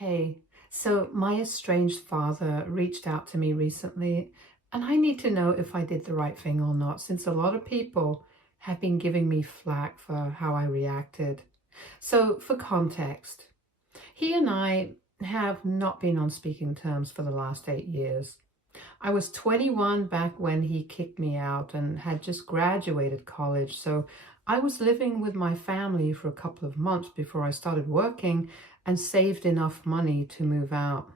Hey, so my estranged father reached out to me recently, and I need to know if I did the right thing or not, since a lot of people have been giving me flack for how I reacted. So, for context, he and I have not been on speaking terms for the last 8 years. I was 21 back when he kicked me out and had just graduated college, so I was living with my family for a couple of months before I started working and saved enough money to move out.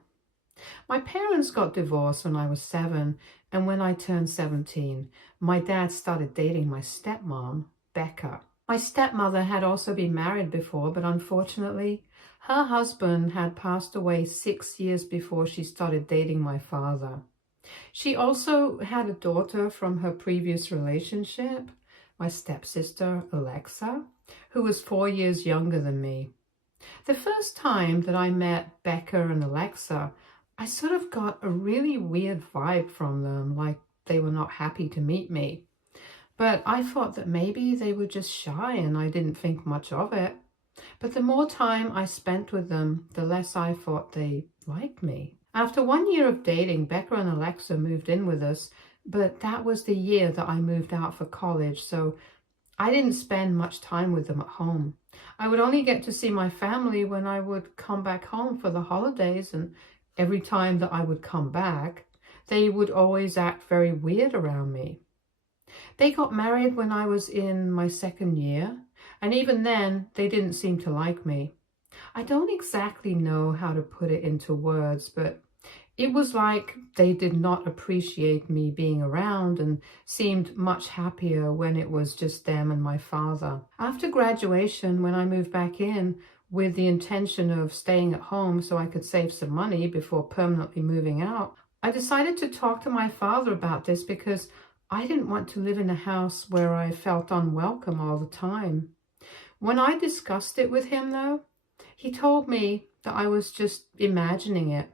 My parents got divorced when I was 7, and when I turned 17, my dad started dating my stepmom, Becca. My stepmother had also been married before, but unfortunately, her husband had passed away 6 years before she started dating my father. She also had a daughter from her previous relationship, my stepsister, Alexa, who was 4 years younger than me. The first time that I met Becca and Alexa, I sort of got a really weird vibe from them, like they were not happy to meet me. But I thought that maybe they were just shy and I didn't think much of it. But the more time I spent with them, the less I thought they liked me. After 1 year of dating, Becca and Alexa moved in with us, but that was the year that I moved out for college, so I didn't spend much time with them at home. I would only get to see my family when I would come back home for the holidays, and every time that I would come back, they would always act very weird around me. They got married when I was in my second year, and even then, they didn't seem to like me. I don't exactly know how to put it into words, but it was like they did not appreciate me being around and seemed much happier when it was just them and my father. After graduation, when I moved back in with the intention of staying at home so I could save some money before permanently moving out, I decided to talk to my father about this because I didn't want to live in a house where I felt unwelcome all the time. When I discussed it with him, though, he told me that I was just imagining it,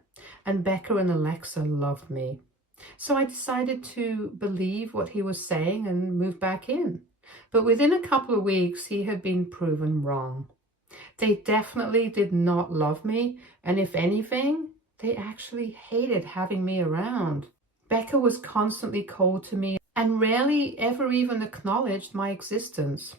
and Becca and Alexa loved me. So I decided to believe what he was saying and move back in. But within a couple of weeks, he had been proven wrong. They definitely did not love me, and if anything, they actually hated having me around. Becca was constantly cold to me and rarely ever even acknowledged my existence.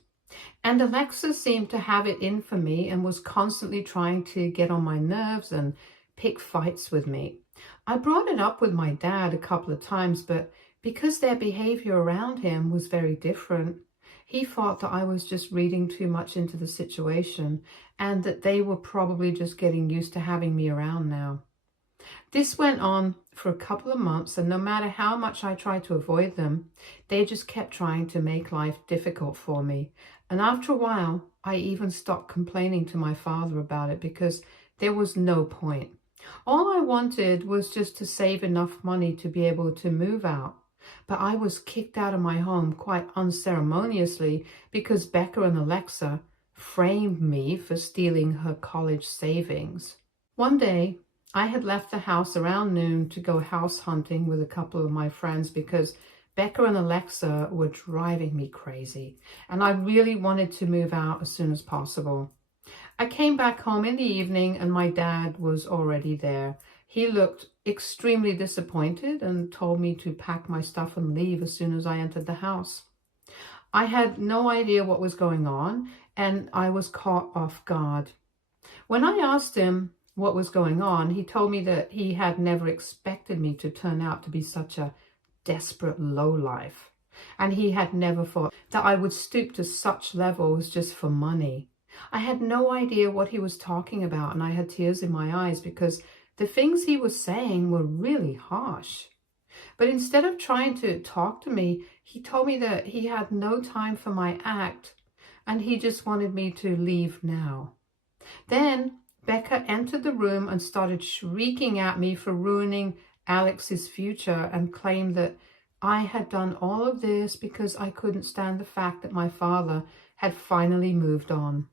And Alexa seemed to have it in for me and was constantly trying to get on my nerves and pick fights with me. I brought it up with my dad a couple of times, but because their behavior around him was very different, he thought that I was just reading too much into the situation and that they were probably just getting used to having me around now. This went on for a couple of months, and no matter how much I tried to avoid them, they just kept trying to make life difficult for me. And after a while, I even stopped complaining to my father about it because there was no point. All I wanted was just to save enough money to be able to move out. But I was kicked out of my home quite unceremoniously because Becca and Alexa framed me for stealing her college savings. One day, I had left the house around noon to go house hunting with a couple of my friends because Becca and Alexa were driving me crazy, and I really wanted to move out as soon as possible. I came back home in the evening and my dad was already there. He looked extremely disappointed and told me to pack my stuff and leave as soon as I entered the house. I had no idea what was going on and I was caught off guard. When I asked him what was going on, he told me that he had never expected me to turn out to be such a desperate lowlife, and he had never thought that I would stoop to such levels just for money. I had no idea what he was talking about, and I had tears in my eyes because the things he was saying were really harsh. But instead of trying to talk to me, he told me that he had no time for my act and he just wanted me to leave now. Then Becca entered the room and started shrieking at me for ruining Alex's future and claimed that I had done all of this because I couldn't stand the fact that my father had finally moved on.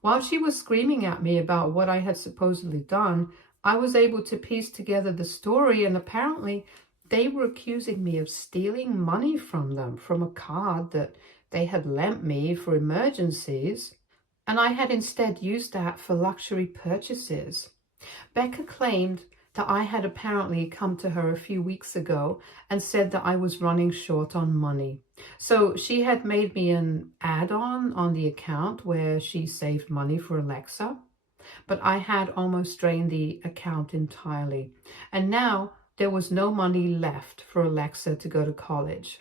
While she was screaming at me about what I had supposedly done, I was able to piece together the story, and apparently they were accusing me of stealing money from them from a card that they had lent me for emergencies, and I had instead used that for luxury purchases. Becca claimed that I had apparently come to her a few weeks ago and said that I was running short on money. So she had made me an add-on on the account where she saved money for Alexa, but I had almost drained the account entirely. And now there was no money left for Alexa to go to college.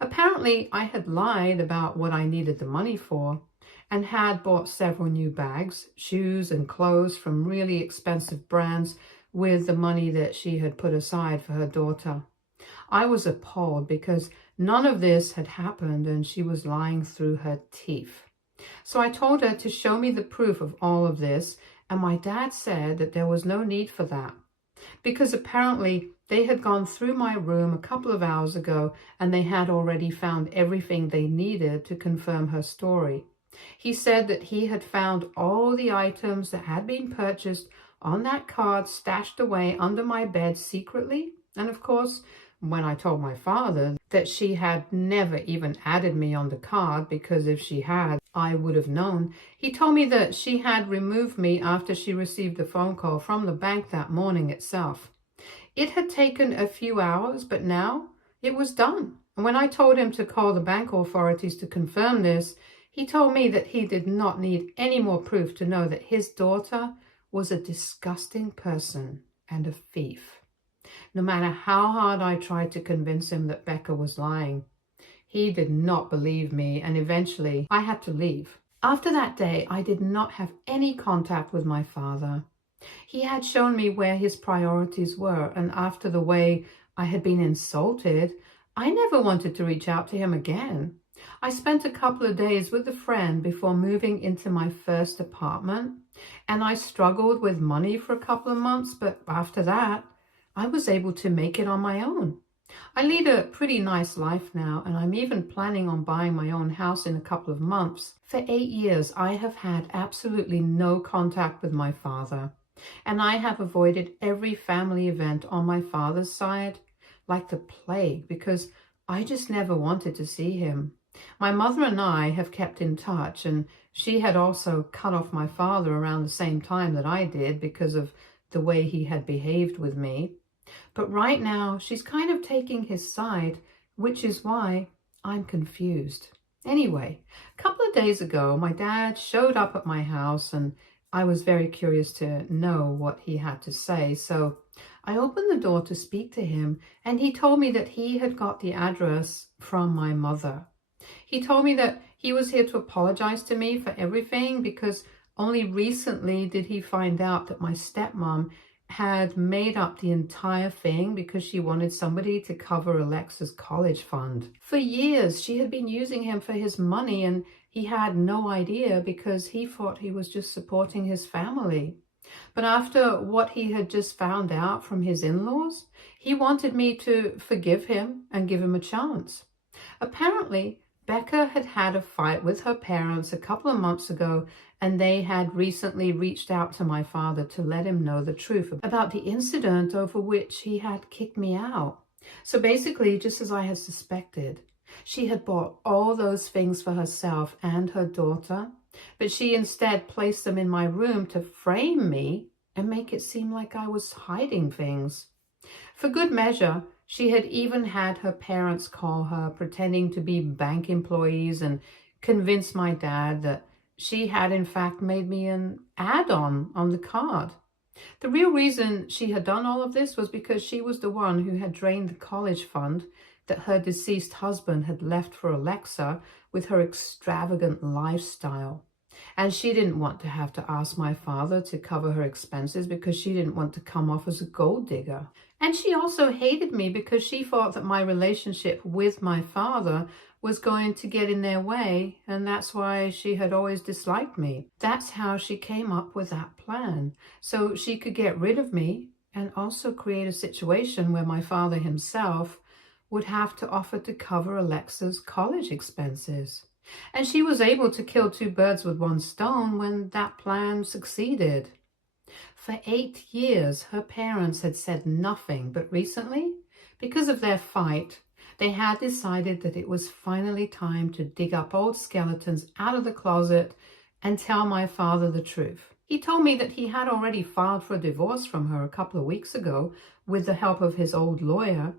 Apparently, I had lied about what I needed the money for and had bought several new bags, shoes, and clothes from really expensive brands with the money that she had put aside for her daughter. I was appalled because none of this had happened and she was lying through her teeth. So I told her to show me the proof of all of this, and my dad said that there was no need for that, because apparently they had gone through my room a couple of hours ago and they had already found everything they needed to confirm her story. He said that he had found all the items that had been purchased on that card stashed away under my bed secretly. And of course, when I told my father that she had never even added me on the card, because if she had, I would have known, he told me that she had removed me after she received a phone call from the bank that morning itself. It had taken a few hours, but now it was done. And when I told him to call the bank authorities to confirm this, he told me that he did not need any more proof to know that his daughter was a disgusting person and a thief. No matter how hard I tried to convince him that Becca was lying, he did not believe me, and eventually I had to leave. After that day, I did not have any contact with my father. He had shown me where his priorities were, and after the way I had been insulted, I never wanted to reach out to him again. I spent a couple of days with a friend before moving into my first apartment, and I struggled with money for a couple of months, but after that, I was able to make it on my own. I lead a pretty nice life now, and I'm even planning on buying my own house in a couple of months. For 8 years, I have had absolutely no contact with my father, and I have avoided every family event on my father's side like the plague because I just never wanted to see him. My mother and I have kept in touch, and she had also cut off my father around the same time that I did because of the way he had behaved with me. But right now, she's kind of taking his side, which is why I'm confused. Anyway, a couple of days ago, my dad showed up at my house and I was very curious to know what he had to say. So I opened the door to speak to him, and he told me that he had got the address from my mother. He told me that he was here to apologize to me for everything because only recently did he find out that my stepmom had made up the entire thing because she wanted somebody to cover Alexa's college fund. For years, she had been using him for his money, and he had no idea because he thought he was just supporting his family. But after what he had just found out from his in-laws, he wanted me to forgive him and give him a chance. Apparently, Becca had had a fight with her parents a couple of months ago, and they had recently reached out to my father to let him know the truth about the incident over which he had kicked me out. So basically, just as I had suspected, she had bought all those things for herself and her daughter, but she instead placed them in my room to frame me and make it seem like I was hiding things. For good measure, she had even had her parents call her, pretending to be bank employees, and convince my dad that she had in fact made me an add-on on the card. The real reason she had done all of this was because she was the one who had drained the college fund that her deceased husband had left for Alexa with her extravagant lifestyle. And she didn't want to have to ask my father to cover her expenses because she didn't want to come off as a gold digger. And she also hated me because she thought that my relationship with my father was going to get in their way, and that's why she had always disliked me. That's how she came up with that plan, so she could get rid of me and also create a situation where my father himself would have to offer to cover Alexa's college expenses. And she was able to kill 2 birds with 1 stone when that plan succeeded. For 8 years, her parents had said nothing, but recently, because of their fight, they had decided that it was finally time to dig up old skeletons out of the closet and tell my father the truth. He told me that he had already filed for a divorce from her a couple of weeks ago with the help of his old lawyer,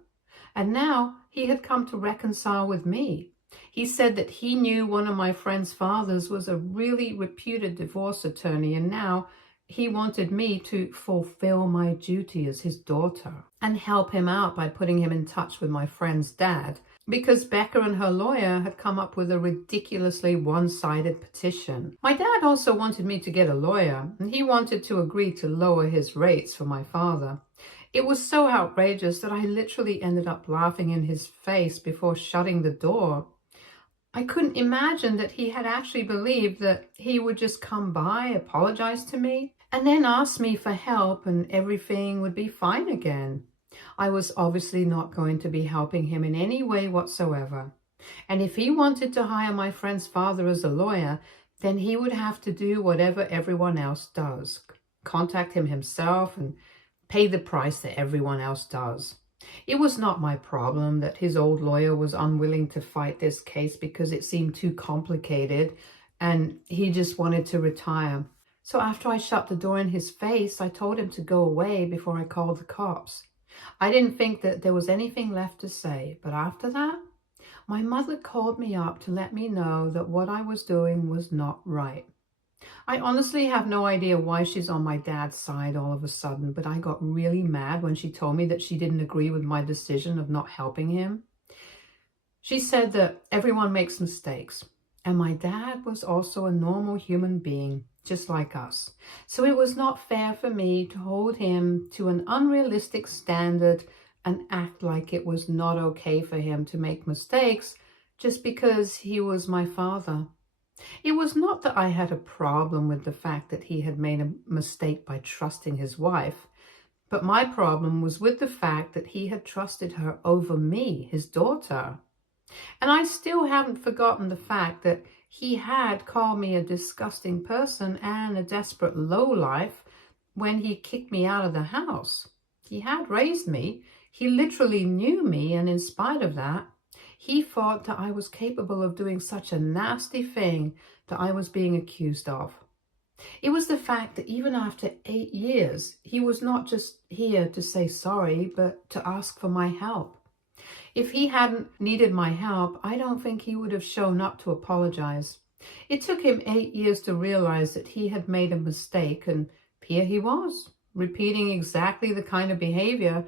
and now he had come to reconcile with me. He said that he knew one of my friend's fathers was a really reputed divorce attorney, and now he wanted me to fulfill my duty as his daughter and help him out by putting him in touch with my friend's dad, because Becca and her lawyer had come up with a ridiculously one-sided petition. My dad also wanted me to get a lawyer, and he wanted to agree to lower his rates for my father. It was so outrageous that I literally ended up laughing in his face before shutting the door. I couldn't imagine that he had actually believed that he would just come by, apologize to me, and then ask me for help and everything would be fine again. I was obviously not going to be helping him in any way whatsoever. And if he wanted to hire my friend's father as a lawyer, then he would have to do whatever everyone else does. Contact him himself and pay the price that everyone else does. It was not my problem that his old lawyer was unwilling to fight this case because it seemed too complicated and he just wanted to retire. So after I shut the door in his face, I told him to go away before I called the cops. I didn't think that there was anything left to say, but after that, my mother called me up to let me know that what I was doing was not right. I honestly have no idea why she's on my dad's side all of a sudden, but I got really mad when she told me that she didn't agree with my decision of not helping him. She said that everyone makes mistakes, and my dad was also a normal human being, just like us. So it was not fair for me to hold him to an unrealistic standard and act like it was not okay for him to make mistakes just because he was my father. It was not that I had a problem with the fact that he had made a mistake by trusting his wife, but my problem was with the fact that he had trusted her over me, his daughter. And I still haven't forgotten the fact that he had called me a disgusting person and a desperate lowlife when he kicked me out of the house. He had raised me. He literally knew me, and in spite of that, he thought that I was capable of doing such a nasty thing that I was being accused of. It was the fact that even after 8 years, he was not just here to say sorry, but to ask for my help. If he hadn't needed my help, I don't think he would have shown up to apologize. It took him 8 years to realize that he had made a mistake, and here he was, repeating exactly the kind of behavior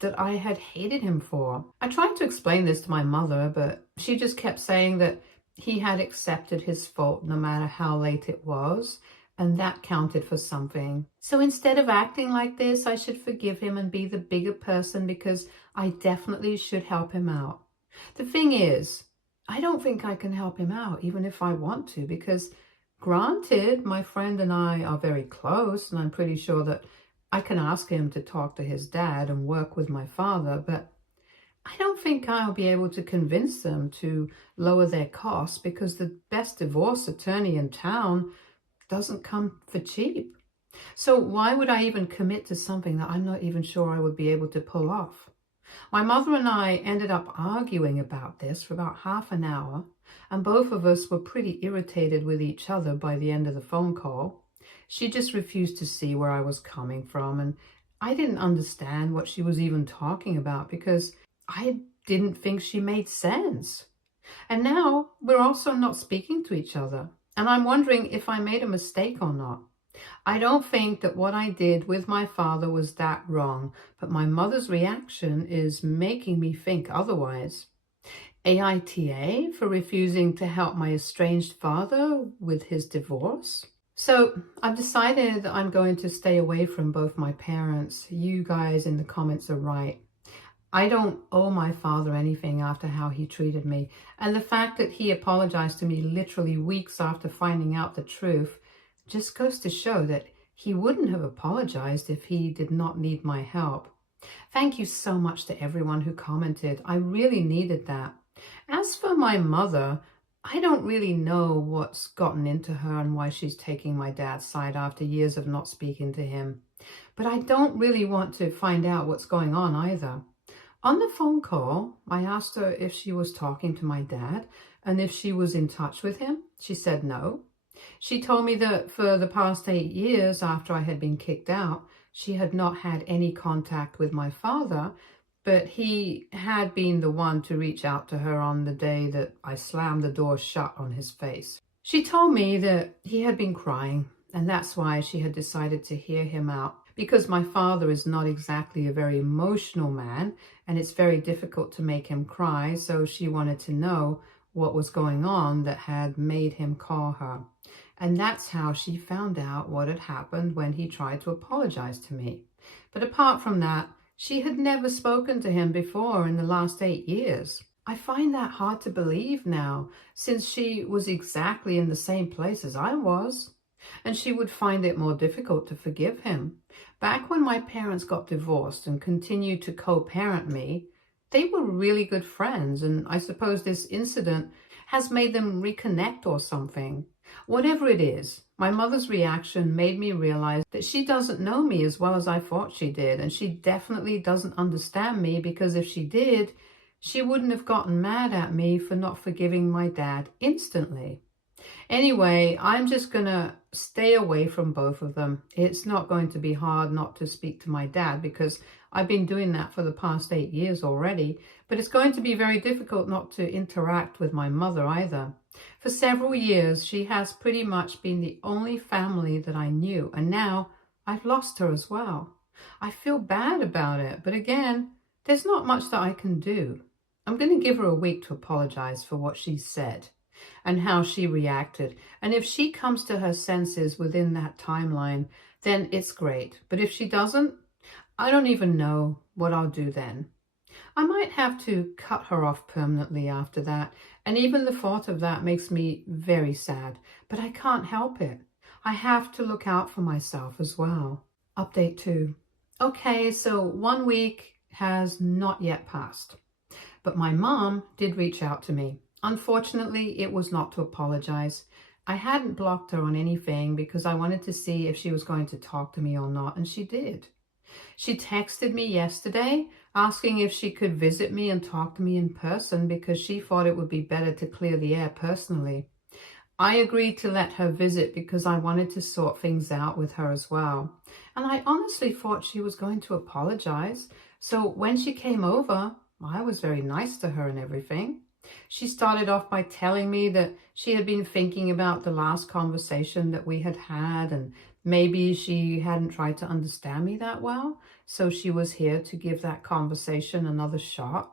that I had hated him for. I tried to explain this to my mother, but she just kept saying that he had accepted his fault no matter how late it was, and that counted for something. So instead of acting like this, I should forgive him and be the bigger person because I definitely should help him out. The thing is, I don't think I can help him out even if I want to, because granted, my friend and I are very close, and I'm pretty sure that I can ask him to talk to his dad and work with my father, but I don't think I'll be able to convince them to lower their costs because the best divorce attorney in town doesn't come for cheap. So why would I even commit to something that I'm not even sure I would be able to pull off? My mother and I ended up arguing about this for about half an hour, and both of us were pretty irritated with each other by the end of the phone call. She just refused to see where I was coming from, and I didn't understand what she was even talking about because I didn't think she made sense. And now we're also not speaking to each other, and I'm wondering if I made a mistake or not. I don't think that what I did with my father was that wrong, but my mother's reaction is making me think otherwise. AITA for refusing to help my estranged father with his divorce? So I've decided that I'm going to stay away from both my parents. You guys in the comments are right. I don't owe my father anything after how he treated me. And the fact that he apologized to me literally weeks after finding out the truth just goes to show that he wouldn't have apologized if he did not need my help. Thank you so much to everyone who commented. I really needed that. As for my mother, I don't really know what's gotten into her and why she's taking my dad's side after years of not speaking to him. But I don't really want to find out what's going on either. On the phone call, I asked her if she was talking to my dad and if she was in touch with him. She said no. She told me that for the past 8 years after I had been kicked out, she had not had any contact with my father, but he had been the one to reach out to her on the day that I slammed the door shut on his face. She told me that he had been crying, and that's why she had decided to hear him out, because my father is not exactly a very emotional man, and it's very difficult to make him cry, so she wanted to know what was going on that had made him call her. And that's how she found out what had happened when he tried to apologize to me. But apart from that, she had never spoken to him before in the last 8 years. I find that hard to believe now, since she was exactly in the same place as I was. And she would find it more difficult to forgive him. Back when my parents got divorced and continued to co-parent me, they were really good friends, and I suppose this incident has made them reconnect or something. Whatever it is, my mother's reaction made me realize that she doesn't know me as well as I thought she did, and she definitely doesn't understand me, because if she did, she wouldn't have gotten mad at me for not forgiving my dad instantly. Anyway, I'm just gonna stay away from both of them. It's not going to be hard not to speak to my dad, because I've been doing that for the past 8 years already, but it's going to be very difficult not to interact with my mother either. For several years, she has pretty much been the only family that I knew, and now I've lost her as well. I feel bad about it, but again, there's not much that I can do. I'm going to give her a week to apologize for what she said and how she reacted. And if she comes to her senses within that timeline, then it's great. But if she doesn't, I don't even know what I'll do then. I might have to cut her off permanently after that, and even the thought of that makes me very sad, but I can't help it. I have to look out for myself as well. Update 2. Okay, so 1 week has not yet passed, but my mom did reach out to me. Unfortunately, it was not to apologize. I hadn't blocked her on anything because I wanted to see if she was going to talk to me or not, and she did. She texted me yesterday asking if she could visit me and talk to me in person because she thought it would be better to clear the air personally. I agreed to let her visit because I wanted to sort things out with her as well. And I honestly thought she was going to apologize. So when she came over, I was very nice to her and everything. She started off by telling me that she had been thinking about the last conversation that we had had, and maybe she hadn't tried to understand me that well, so she was here to give that conversation another shot.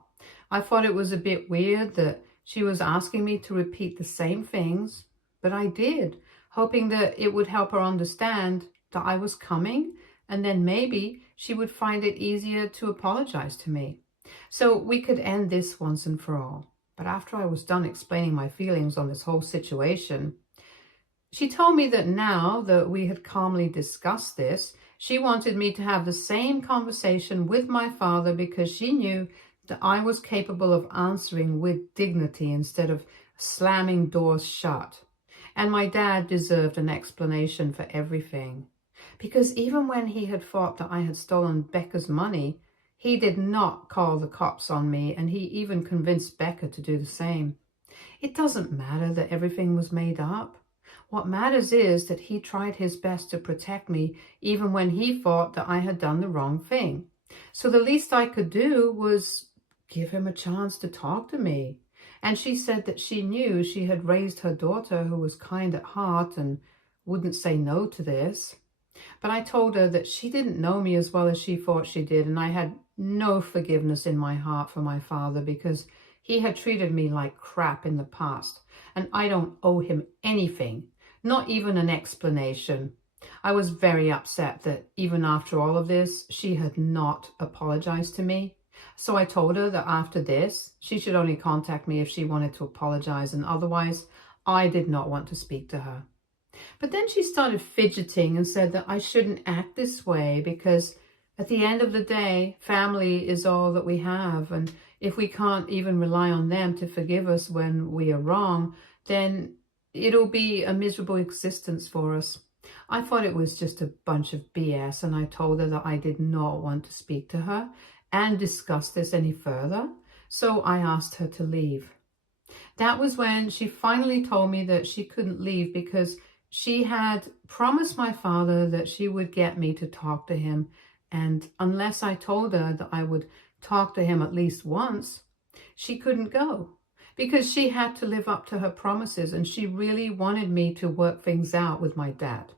I thought it was a bit weird that she was asking me to repeat the same things, but I did, hoping that it would help her understand that I was coming, and then maybe she would find it easier to apologize to me, so we could end this once and for all. But after I was done explaining my feelings on this whole situation, she told me that now that we had calmly discussed this, she wanted me to have the same conversation with my father because she knew that I was capable of answering with dignity instead of slamming doors shut. And my dad deserved an explanation for everything. Because even when he had thought that I had stolen Becca's money, he did not call the cops on me, and he even convinced Becca to do the same. It doesn't matter that everything was made up. What matters is that he tried his best to protect me even when he thought that I had done the wrong thing. So the least I could do was give him a chance to talk to me. And she said that she knew she had raised her daughter, who was kind at heart and wouldn't say no to this. But I told her that she didn't know me as well as she thought she did, and I had no forgiveness in my heart for my father because he had treated me like crap in the past, and I don't owe him anything, not even an explanation. I was very upset that even after all of this, she had not apologized to me. So I told her that after this, she should only contact me if she wanted to apologize, and otherwise, I did not want to speak to her. But then she started fidgeting and said that I shouldn't act this way because at the end of the day, family is all that we have. And if we can't even rely on them to forgive us when we are wrong, then it'll be a miserable existence for us. I thought it was just a bunch of BS, and I told her that I did not want to speak to her and discuss this any further. So I asked her to leave. That was when she finally told me that she couldn't leave because She had promised my father that she would get me to talk to him, and unless I told her that I would talk to him at least once, she couldn't go because she had to live up to her promises, and she really wanted me to work things out with my dad.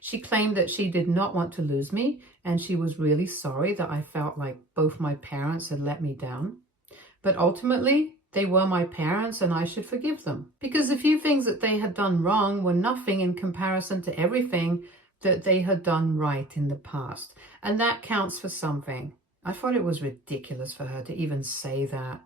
She claimed that she did not want to lose me, and she was really sorry that I felt like both my parents had let me down. But ultimately, they were my parents and I should forgive them, because the few things that they had done wrong were nothing in comparison to everything that they had done right in the past. And that counts for something. I thought it was ridiculous for her to even say that.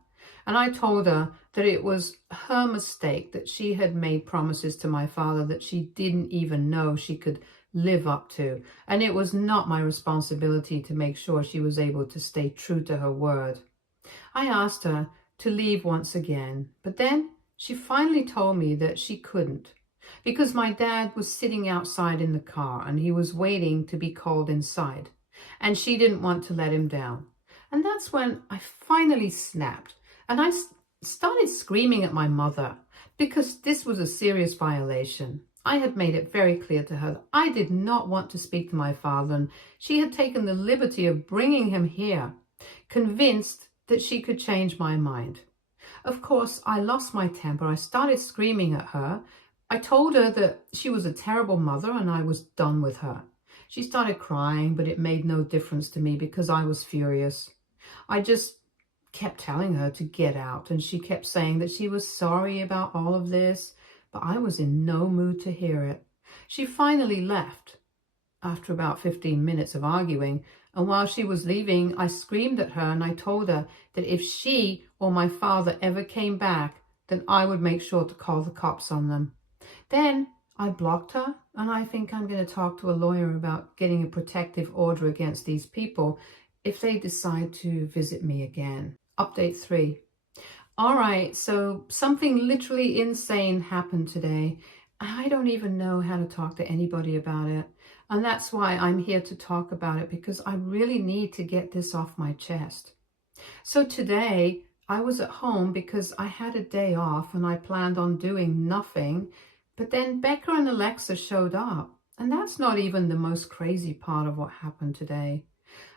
And I told her that it was her mistake, that she had made promises to my father that she didn't even know she could live up to. And it was not my responsibility to make sure she was able to stay true to her word. I asked her to leave once again, but then she finally told me that she couldn't because my dad was sitting outside in the car and he was waiting to be called inside, and she didn't want to let him down. And that's when I finally snapped, and I started screaming at my mother because this was a serious violation. I had made it very clear to her that I did not want to speak to my father, and she had taken the liberty of bringing him here, convinced that she could change my mind. Of course, I lost my temper. I started screaming at her. I told her that she was a terrible mother and I was done with her. She started crying, but it made no difference to me because I was furious. I just kept telling her to get out, and she kept saying that she was sorry about all of this, but I was in no mood to hear it. She finally left after about 15 minutes of arguing, and while she was leaving, I screamed at her and I told her that if she or my father ever came back, then I would make sure to call the cops on them. Then I blocked her, and I think I'm going to talk to a lawyer about getting a protective order against these people if they decide to visit me again. Update 3. All right, so something literally insane happened today. I don't even know how to talk to anybody about it. And that's why I'm here to talk about it, because I really need to get this off my chest. So today I was at home because I had a day off and I planned on doing nothing. But then Becca and Alexa showed up. And that's not even the most crazy part of what happened today.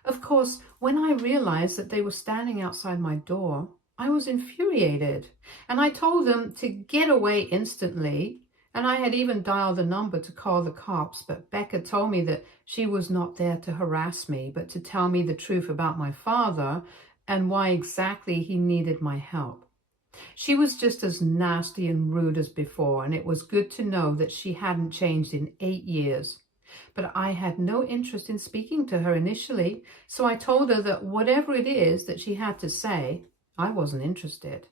Of course, when I realized that they were standing outside my door, I was infuriated. And I told them to get away instantly. And I had even dialed a number to call the cops, but Becca told me that she was not there to harass me, but to tell me the truth about my father and why exactly he needed my help. She was just as nasty and rude as before, and it was good to know that she hadn't changed in 8 years. But I had no interest in speaking to her initially, so I told her that whatever it is that she had to say, I wasn't interested.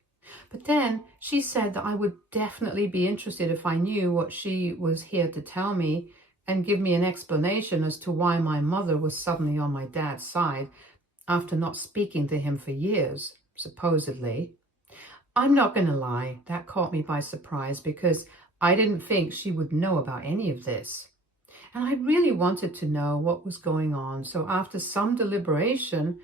But then she said that I would definitely be interested if I knew what she was here to tell me and give me an explanation as to why my mother was suddenly on my dad's side after not speaking to him for years, supposedly. I'm not going to lie, that caught me by surprise because I didn't think she would know about any of this. And I really wanted to know what was going on, so after some deliberation,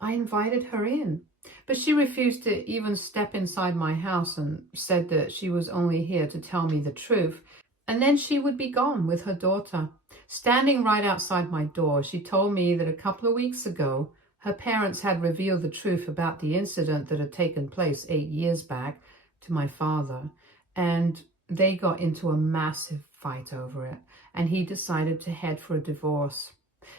I invited her in. But she refused to even step inside my house and said that she was only here to tell me the truth, and then she would be gone with her daughter. Standing right outside my door, she told me that a couple of weeks ago, her parents had revealed the truth about the incident that had taken place 8 years back to my father, and they got into a massive fight over it, and he decided to head for a divorce.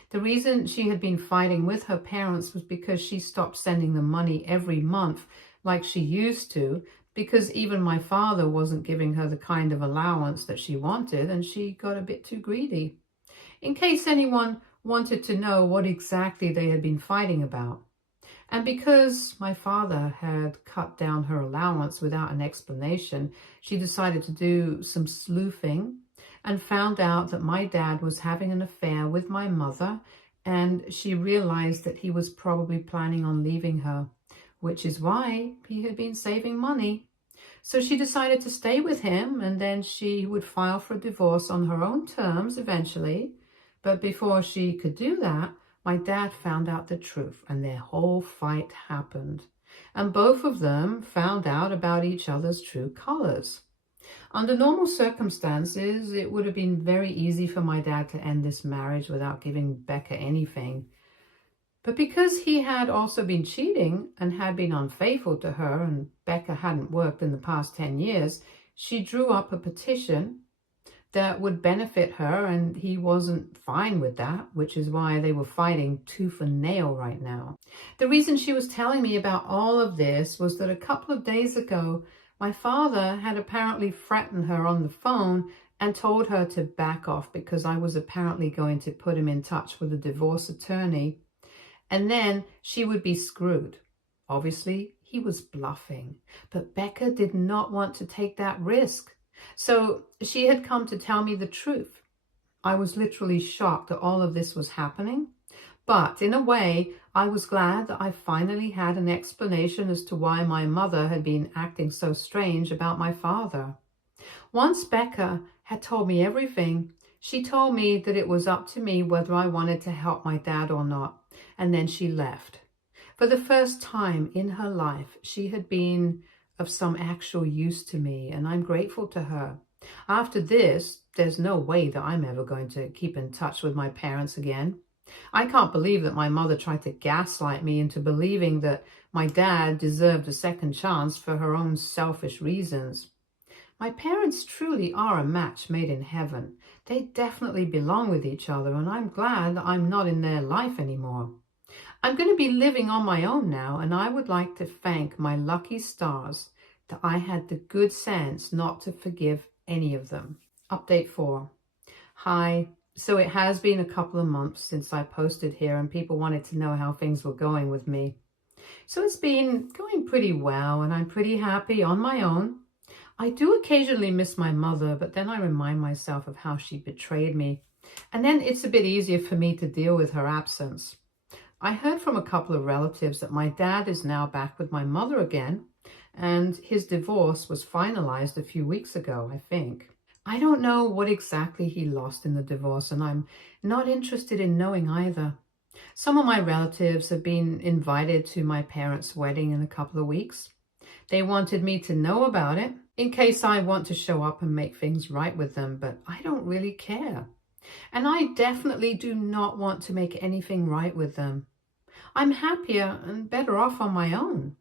The reason she had been fighting with her parents was because she stopped sending them money every month like she used to, because even my father wasn't giving her the kind of allowance that she wanted, and she got a bit too greedy. In case anyone wanted to know what exactly they had been fighting about. And because my father had cut down her allowance without an explanation, she decided to do some sleuthing and found out that my dad was having an affair with my mother, and she realized that he was probably planning on leaving her, which is why he had been saving money. So she decided to stay with him, and then she would file for divorce on her own terms eventually. But before she could do that, my dad found out the truth, and their whole fight happened. And both of them found out about each other's true colors. Under normal circumstances, it would have been very easy for my dad to end this marriage without giving Becca anything. But because he had also been cheating and had been unfaithful to her, and Becca hadn't worked in the past 10 years, she drew up a petition that would benefit her, and he wasn't fine with that, which is why they were fighting tooth and nail right now. The reason she was telling me about all of this was that a couple of days ago, my father had apparently threatened her on the phone and told her to back off because I was apparently going to put him in touch with a divorce attorney, and then she would be screwed. Obviously, he was bluffing, but Becca did not want to take that risk. So she had come to tell me the truth. I was literally shocked that all of this was happening. But in a way, I was glad that I finally had an explanation as to why my mother had been acting so strange about my father. Once Becca had told me everything, she told me that it was up to me whether I wanted to help my dad or not, and then she left. For the first time in her life, she had been of some actual use to me, and I'm grateful to her. After this, there's no way that I'm ever going to keep in touch with my parents again. I can't believe that my mother tried to gaslight me into believing that my dad deserved a second chance for her own selfish reasons. My parents truly are a match made in heaven. They definitely belong with each other, and I'm glad that I'm not in their life anymore. I'm going to be living on my own now, and I would like to thank my lucky stars that I had the good sense not to forgive any of them. Update 4. Hi. So it has been a couple of months since I posted here, and people wanted to know how things were going with me. So it's been going pretty well, and I'm pretty happy on my own. I do occasionally miss my mother, but then I remind myself of how she betrayed me, and then it's a bit easier for me to deal with her absence. I heard from a couple of relatives that my dad is now back with my mother again, and his divorce was finalized a few weeks ago, I think. I don't know what exactly he lost in the divorce, and I'm not interested in knowing either. Some of my relatives have been invited to my parents' wedding in a couple of weeks. They wanted me to know about it in case I want to show up and make things right with them, but I don't really care. And I definitely do not want to make anything right with them. I'm happier and better off on my own.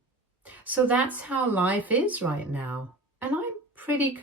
So that's how life is right now. And I'm pretty